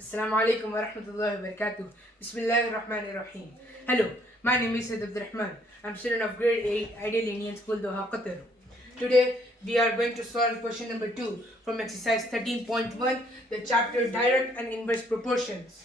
Assalamu alaikum wa rahmatullahi wa barakatuh. Bismillahir Rahmanir Rahim. Hello, my name is Advers. I'm student of grade 8, Ideal Indian School, Doha, Qatar. Today, we are going to solve question number 2 from exercise 13.1, the chapter Direct and Inverse Proportions.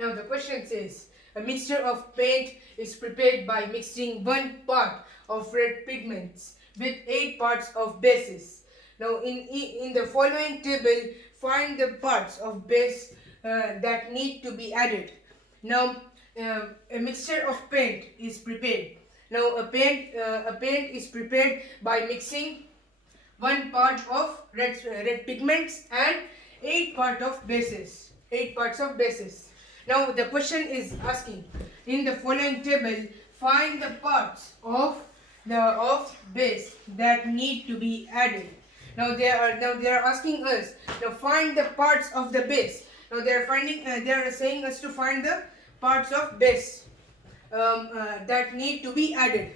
Now, the question says, a mixture of paint is prepared by mixing 1 part of red pigments with 8 parts of bases. Now, in the following table, find the parts of base that need to be added. Now, a mixture of paint is prepared. Now, a paint is prepared by mixing 1 part of red pigments and 8 parts of bases. 8 parts of bases. Now, the question is asking, in the following table, find the parts of base that need to be added. Now they are asking us to find the parts of the base. Now they are saying us to find the parts of base that need to be added.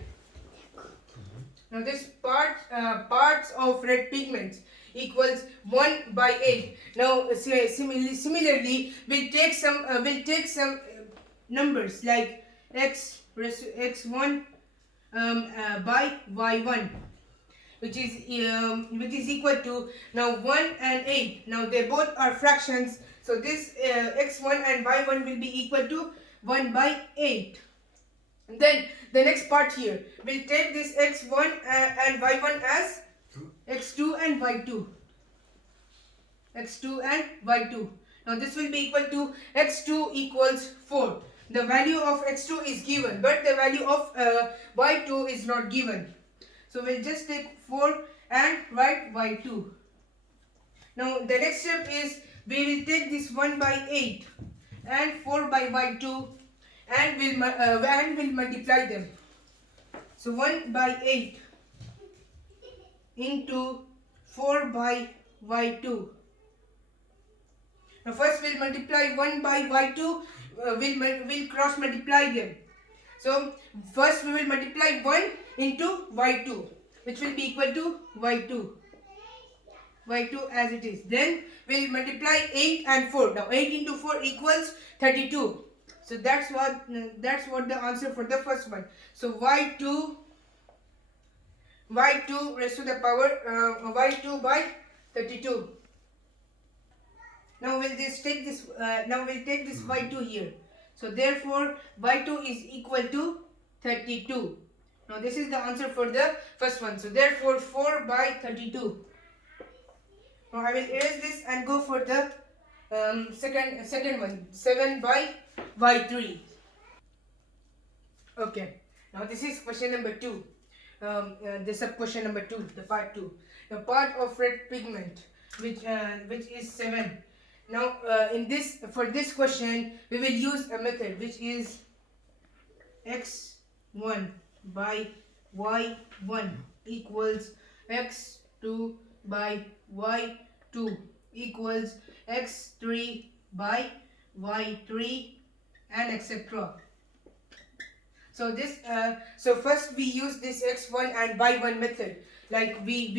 Now this parts of red pigments equals 1 by 8. Now similarly we'll take some numbers like x1 by y1, which is equal to now 1 and 8. Now they both are fractions, so this x1 and y1 will be equal to 1 by 8. And then the next part here, we'll take this x1 and y1 as x2 and y2. x2 and y2. Now this will be equal to x2 equals 4. The value of x2 is given, but the value of y2 is not given. So we'll just take 4 and write y2. Now the next step is we will take this 1 by 8 and 4 by y2 and we'll multiply them. So 1 by 8 into 4 by y2. Now first we'll multiply 1 by y2, we'll cross multiply them. So first we will multiply 1 into y2, which will be equal to y2 as it is. Then we'll multiply 8 and 4. Now 8 into 4 equals 32. So that's what the answer for the first one. So y2 raised to the power y2 by 32. Now we'll just take this y2 here. So therefore y2 is equal to 32. Now this is the answer for the first one. So therefore 4 by 32. Now I will erase this and go for the second one, 7 by y3. Okay. Now this is question number 2. The sub question number 2, the part 2. The part of red pigment which is 7. Now for this question we will use a method which is x1 by y1 equals x2 by y2 equals x3 by y3 and etc. So so first we use this x1 and y1 method. Like we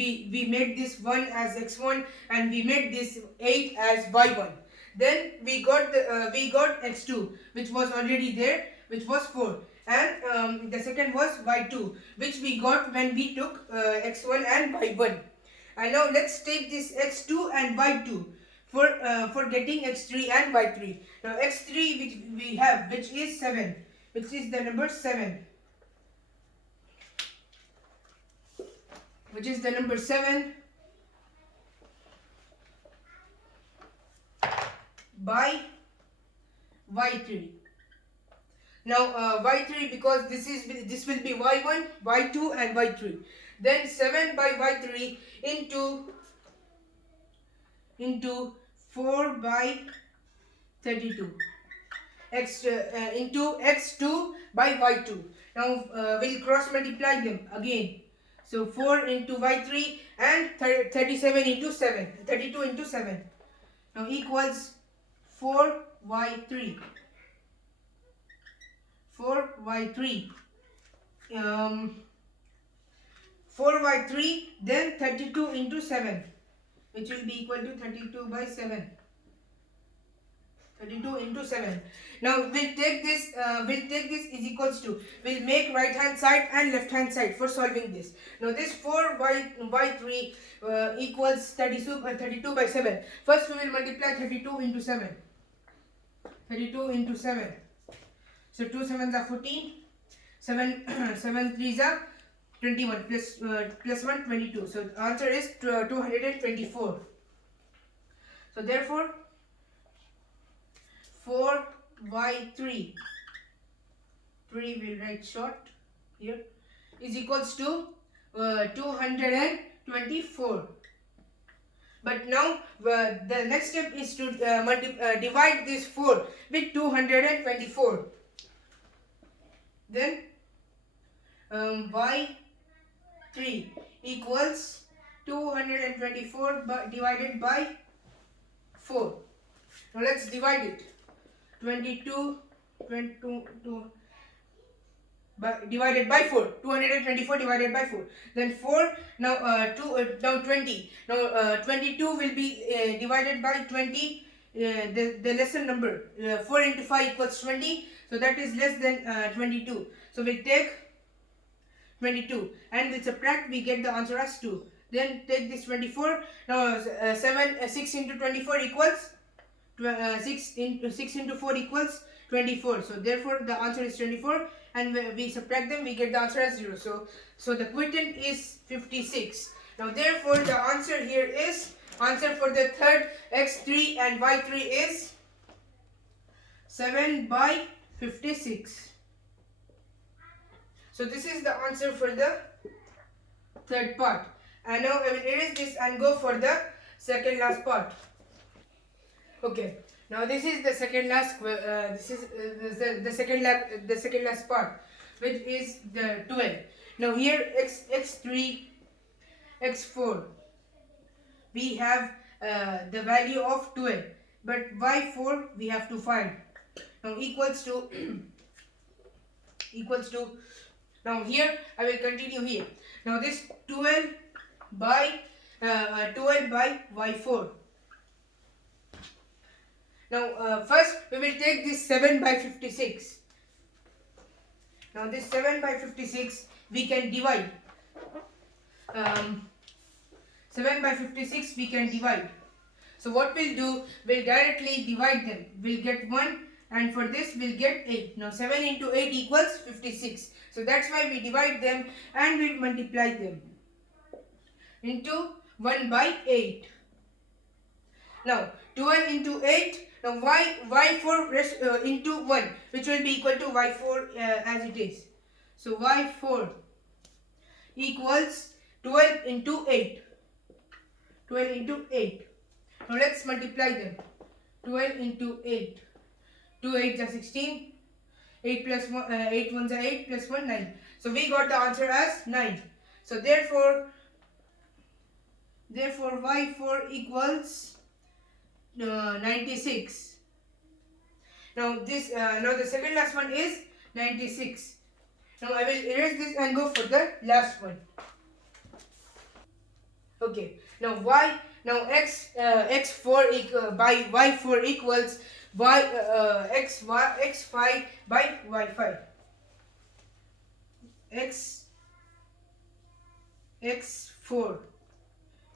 made this 1 as x1 and we made this 8 as y1. Then we got x2, which was already there, which was 4, and the second was y2, which we got when we took x1 and y1. And now let's take this x2 and y2 for getting x3 and y3. Now x3 which we have, which is 7, which is the number 7. Which is the number 7 by y3. Now y3, because this will be y1, y2 and y3. Then 7 by y3 into 4 by 32 into x2 by y2. Now we'll cross multiply them again. So 4 into y3 and 37 into 7, 32 into 7. Now equals 4y3. 4y3. 4y3, then 32 into 7, which will be equal to 32 by 7. 32 into 7. Now we'll take this is equals to, we'll make right hand side and left hand side for solving this. Now this 4 by 3 equals 32 by 7. First we will multiply 32 into 7. 32 into 7. So 2 sevens are 14. 7 threes are 21 plus 1 22. So the answer is 224. So therefore 4 by 3 we'll write short here is equals to 224. But now the next step is to divide this 4 with 224. Then by 3 equals 224 divided by 4. Now let's divide it. 22 divided by 4. 224 divided by 4. Then 4. Now now 20. Now 22 will be divided by 20. The lesser number. 4 into 5 equals 20. So that is less than 22. So we take 22 and we subtract, we get the answer as 2. Then take this 24. Now 6 into 24 equals 6 into 4 equals 24. So therefore the answer is 24, and we subtract them, we get the answer as 0. So the quotient is 56. Now therefore the answer here is, answer for the third x3 and y3 is 7 by 56. So this is the answer for the third part. And now I will erase this and go for the second last part. Okay. Now this is the second last. This is the second last part, which is the 12. Now here x3, x4. We have the value of 12, but y4 we have to find. Now equals to Now here I will continue here. Now this 12 by y4. Now first we will take this 7 by 56. Now this 7 by 56 we can divide. 7 by 56 we can divide. So what we'll do, we'll directly divide them. We'll get 1, and for this we'll get 8. Now 7 into 8 equals 56. So that's why we divide them and we multiply them into 1 by 8. Now 12 into 8. Now y4 into 1, which will be equal to y4 as it is. So y4 equals 12 into 8. 12 into 8. Now let's multiply them. 12 into 8. 2 8s are 16. 8 plus 1, 8 ones are 8 plus 1 9. So we got the answer as 9. So therefore y4 equals 96. Now the second last one is 96. Now I will erase this and go for the last one. Okay. Now x4 by y4 equals x5 by y5. x4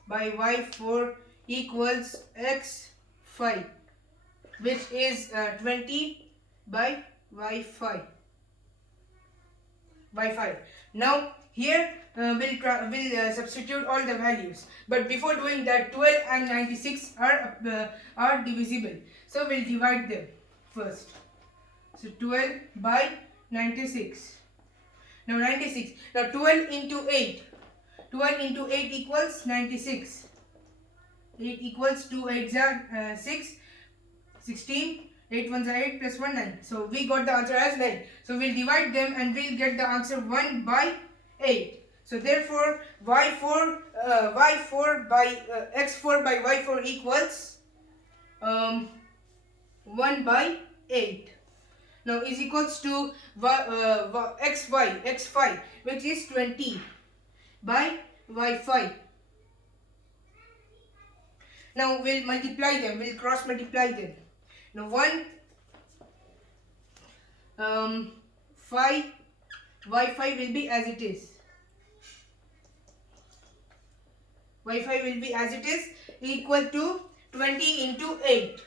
by y4 equals x5, which is 20 by y5. Now here we'll substitute all the values, but before doing that, 12 and 96 are divisible, so we'll divide them first. So 12 by 96. Now 96. Now 12 into 8. 12 into 8 equals 96. 8 equals 2 8s are 6. 16. 8 ones are 8 plus 1 9. So we got the answer as 9. So we'll divide them and we'll get the answer 1 by 8. So therefore x4 by y4 equals 1 by 8. Now is equals to x5, which is 20 by y5. Now we'll multiply them. We'll cross multiply them. Now 1 5 y5 will be as it is. Y5 will be as it is, equal to 20 into 8.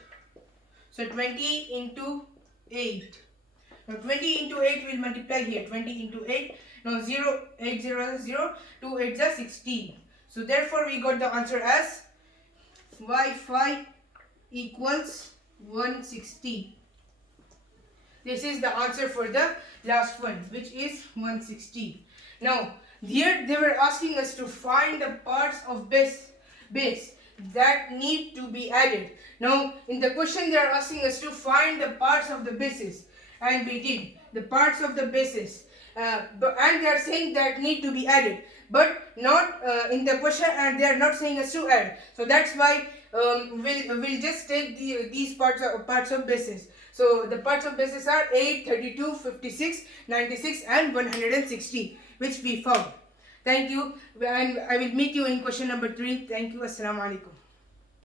So 20 into 8. Now 20 into 8 will multiply here. 20 into 8. Now 0, 8 0 is 0. 2 8 is 16. So therefore we got the answer as y5 equals 160. This is the answer for the last one, which is 160. Now here they were asking us to find the parts of base that need to be added. Now in the question they are asking us to find the parts of the bases, and we did the parts of the bases, and they are saying that need to be added, but not in the question, and they are not saying us to add. So that's why we'll just take these parts of bases. So the parts of bases are 8, 32, 56, 96 and 160, which we found. Thank you, and I will meet you in question number 3. Thank you. Assalamu alaikum.